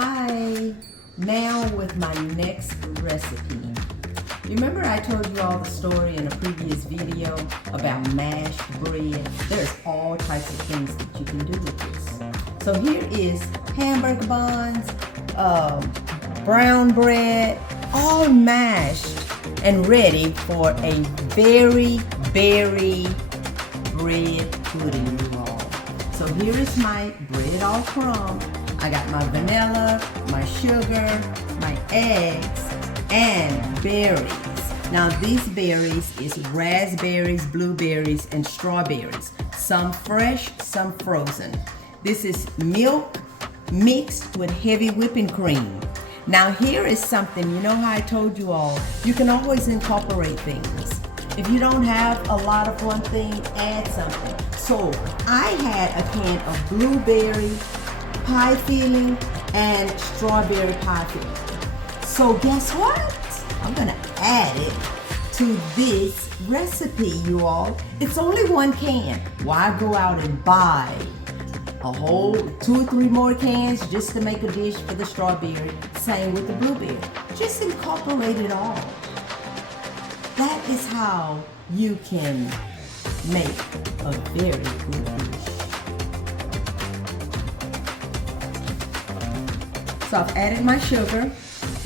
Hi, now with my next recipe. Remember I told you all the story in a previous video about mashed bread? There's all types of things that you can do with this. So here is hamburger buns, brown bread, all mashed and ready for a very berry bread pudding, you all. So here is my bread all crumb. I got my vanilla, my sugar, my eggs, and berries. Now these berries is raspberries, blueberries, and strawberries. Some fresh, some frozen. This is milk mixed with heavy whipping cream. Now here is something, you know how I told you all, you can always incorporate things. If you don't have a lot of one thing, add something. So I had a can of blueberry pie filling and strawberry pie filling. So guess what? I'm gonna add it to this recipe, you all. It's only one can. Why go out and buy a whole 2 or 3 more cans just to make a dish for the strawberry? Same with the blueberry. Just incorporate it all. That is how you can make a very good dish. So I've added my sugar.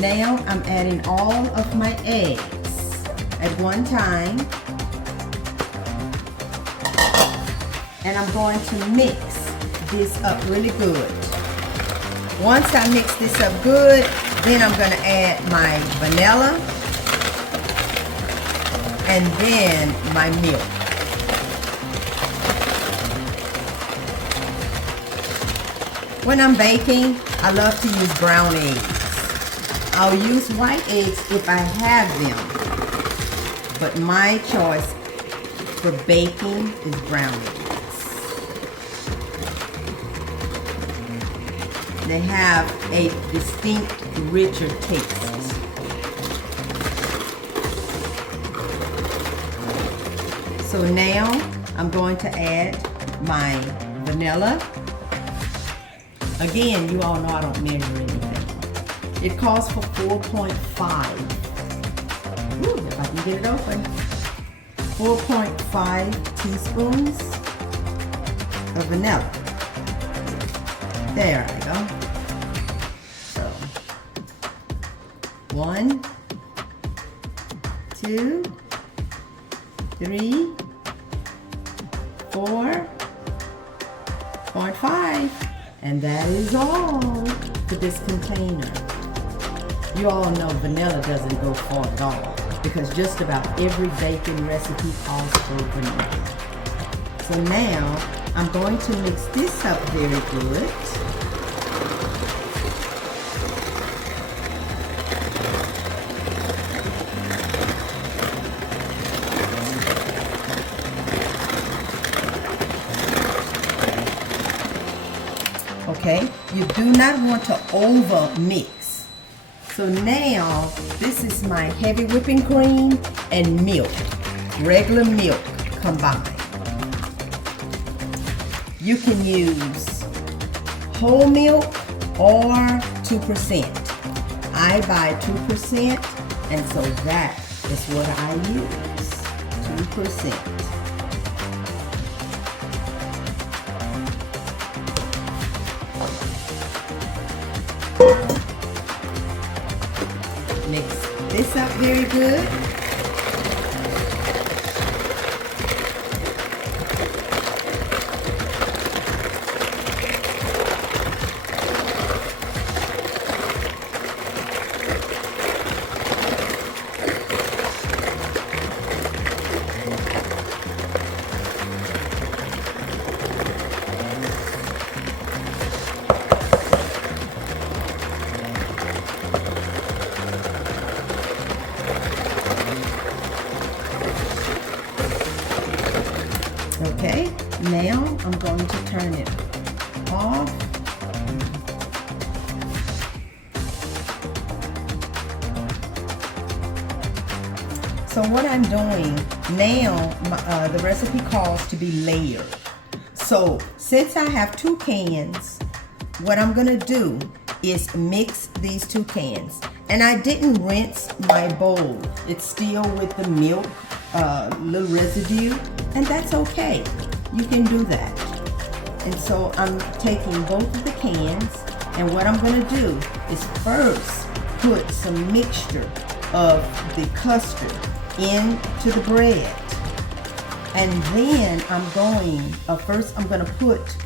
Now I'm adding all of my eggs at one time. And I'm going to mix this up really good. Once I mix this up good, then I'm going to add my vanilla and then my milk. When I'm baking, I love to use brown eggs. I'll use white eggs if I have them, but my choice for baking is brown eggs. They have a distinct, richer taste. So now I'm going to add my vanilla. Again, you all know I don't measure anything. It calls for 4.5. Ooh, if I can get it open. 4.5 teaspoons of vanilla. There I go. So, 1, 2, 3, 4.5. And that is all for this container. You all know vanilla doesn't go far at all because just about every baking recipe calls for vanilla. So now I'm going to mix this up very good. Okay, you do not want to over mix. So now this is my heavy whipping cream and milk, regular milk combined. You can use whole milk or 2%. I buy 2%, and so that is what I use, 2%. Mix this up very good. Okay, now I'm going to turn it off. So what I'm doing now, the recipe calls to be layered. So since I have 2 cans, what I'm gonna do is mix these two cans. And I didn't rinse my bowl. It's still with the milk, little residue, and that's okay. You can do that. And so I'm taking both of the cans, and what I'm gonna do is first put some mixture of the custard into the bread. And then I'm going, first I'm gonna put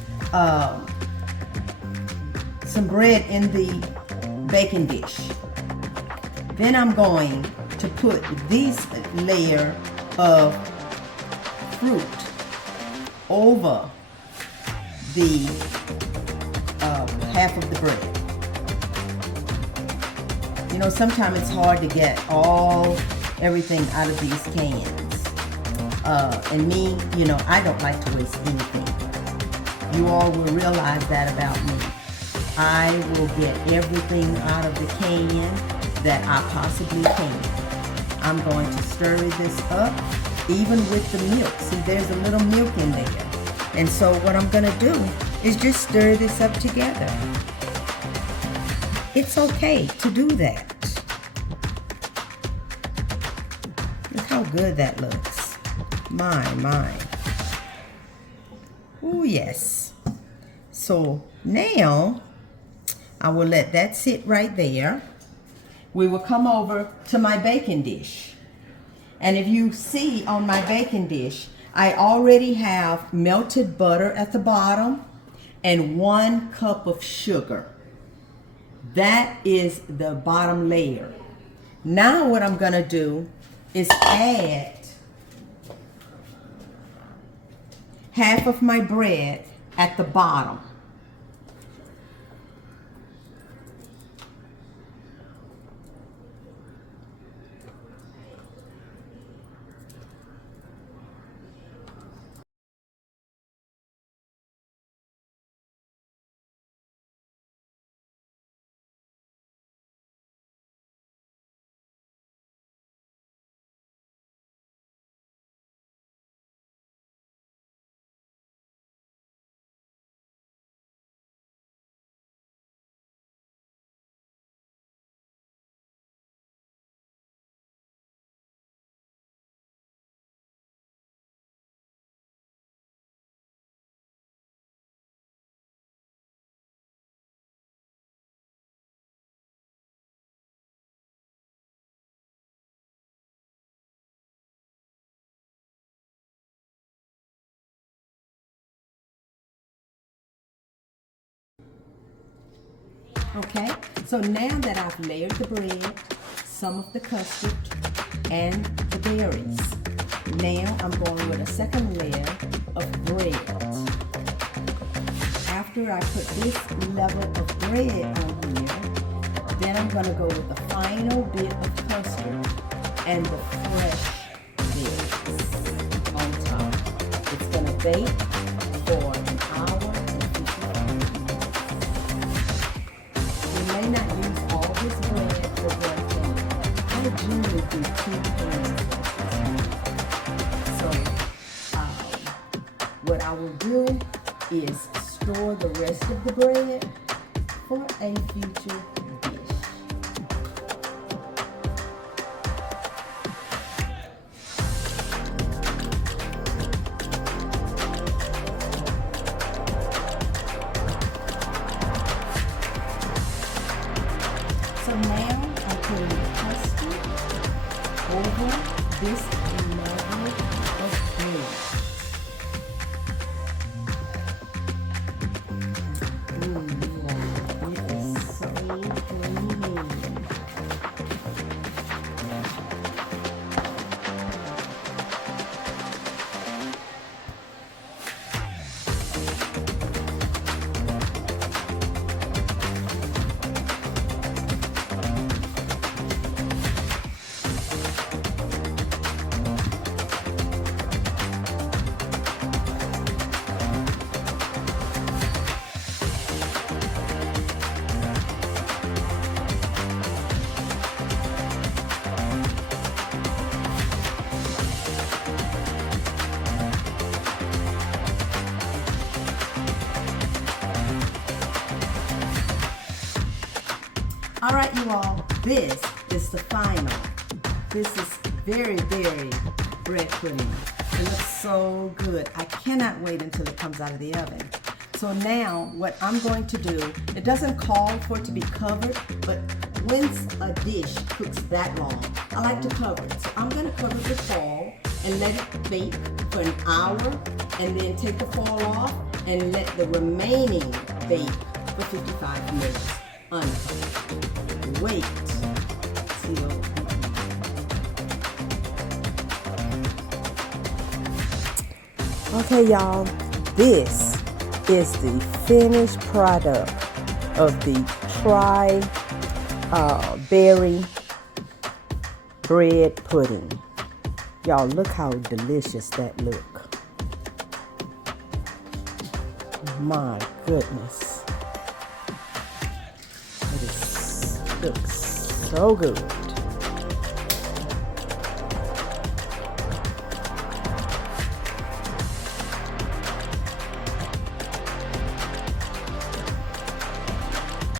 some bread in the baking dish. Then I'm going to put this layer of fruit over the half of the bread. You know, sometimes it's hard to get everything out of these cans. And me, you know, I don't like to waste anything. You all will realize that about me. I will get everything out of the can that I possibly can. I'm going to stir this up, even with the milk. See, there's a little milk in there. And so what I'm gonna do is just stir this up together. It's okay to do that. Look how good that looks. My. Oh yes. So now I will let that sit right there. We will come over to my baking dish. And if you see on my baking dish, I already have melted butter at the bottom and 1 cup of sugar. That is the bottom layer. Now what I'm gonna do is add half of my bread at the bottom. Okay, so now that I've layered the bread, some of the custard, and the berries, now I'm going with a second layer of bread. After I put this level of bread on here, then I'm going to go with the final bit of custard and the fresh berries on top. It's going to bake for an hour and 55 minutes. You may not use all this bread for one thing. I generally do 2 things. So what I will do is store the rest of the bread for a future dish. So now I'm putting the custard over this level of bread. It is so creamy. All right, you all, this is the final. This is very, very bread pudding. It looks so good. I cannot wait until it comes out of the oven. So now what I'm going to do, it doesn't call for it to be covered, but when a dish cooks that long, I like to cover it. So I'm going to cover the foil and let it bake for an hour, and then take the foil off and let the remaining bake for 55 minutes uncovered. Wait till okay, y'all, this is the finished product of the berry bread pudding. Y'all, look how delicious that look. My goodness. Looks so good.